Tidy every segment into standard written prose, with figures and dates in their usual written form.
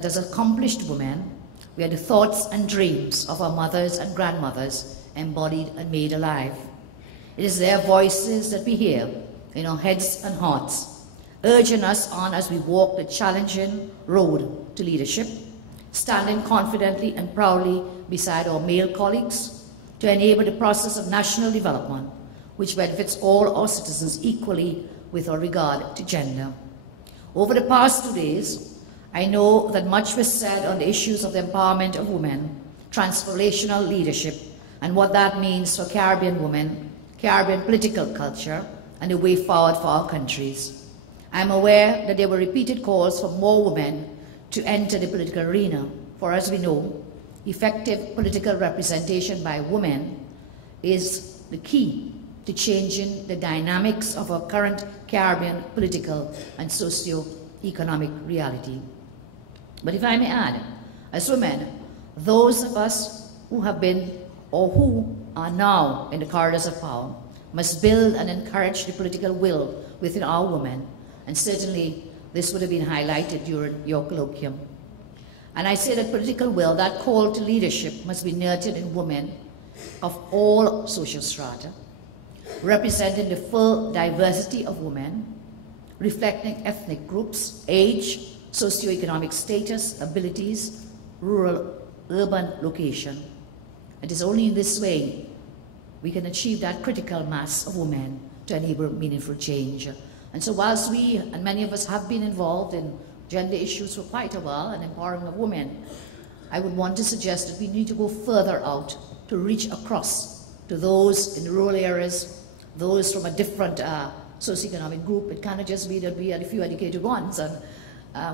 as accomplished women, we are the thoughts and dreams of our mothers and grandmothers embodied and made alive. It is their voices that we hear in our heads and hearts, urging us on as we walk the challenging road to leadership, standing confidently and proudly beside our male colleagues to enable the process of national development, which benefits all our citizens equally without regard to gender. Over the past 2 days, I know that much was said on the issues of the empowerment of women, transformational leadership, and what that means for Caribbean women, Caribbean political culture, and the way forward for our countries. I am aware that there were repeated calls for more women to enter the political arena, for as we know, effective political representation by women is the key to changing the dynamics of our current Caribbean political and socio-economic reality. But if I may add, as women, those of us who have been or who are now in the corridors of power must build and encourage the political will within our women, and certainly this would have been highlighted during your colloquium. And I say that political will, that call to leadership, must be nurtured in women of all social strata, representing the full diversity of women, reflecting ethnic groups, age, socioeconomic status, abilities, rural, urban location. It is only in this way we can achieve that critical mass of women to enable meaningful change. And so whilst we, and many of us, have been involved in gender issues for quite a while and empowering of women, I would want to suggest that we need to go further out to reach across to those in rural areas, those from a different socioeconomic group. It cannot just be that we are the few educated ones and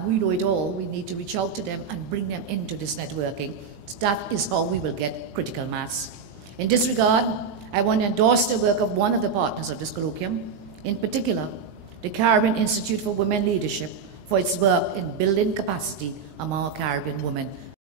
we know it all. We need to reach out to them and bring them into this networking. So that is how we will get critical mass. In this regard, I want to endorse the work of one of the partners of this colloquium, in particular, the Caribbean Institute for Women Leadership, for its work in building capacity among our Caribbean women.